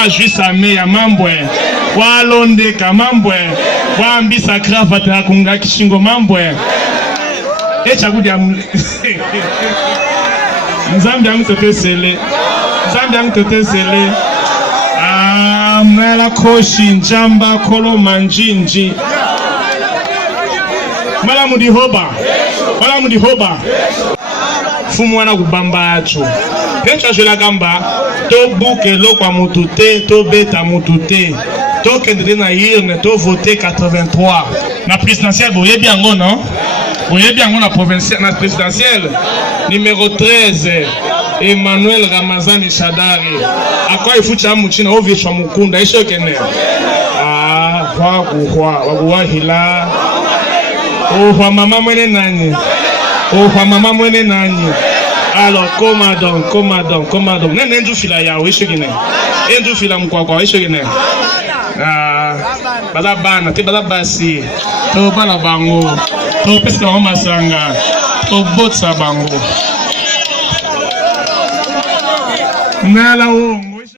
wa juisa meya mambwe wa londeka mambwe wa ambisa cravate hakunga kishingo mambwe echa kudia nzambi yangu tetesele mnala koshi njamba kolo manjinji mala mudihoba fumu wana kubamba acho pecha jola gamba to bukelo kwa mutute to beta mutute to kendele na yirne to voter 83 na présidentielle boyebi yango non boyebi yango na provinciale na présidentielle numéro 13 Emmanuel Ramazani Shadari akwa ifucha muchina ovyeshwa mukunda isho kene wakuwa hila ohwa mama mwene nani alors commandant nene nju fila yawe isho kene nju fila mkwakwa isho kene bala bana te bala basi to bala bango to peska wa masanga to botsa bango nala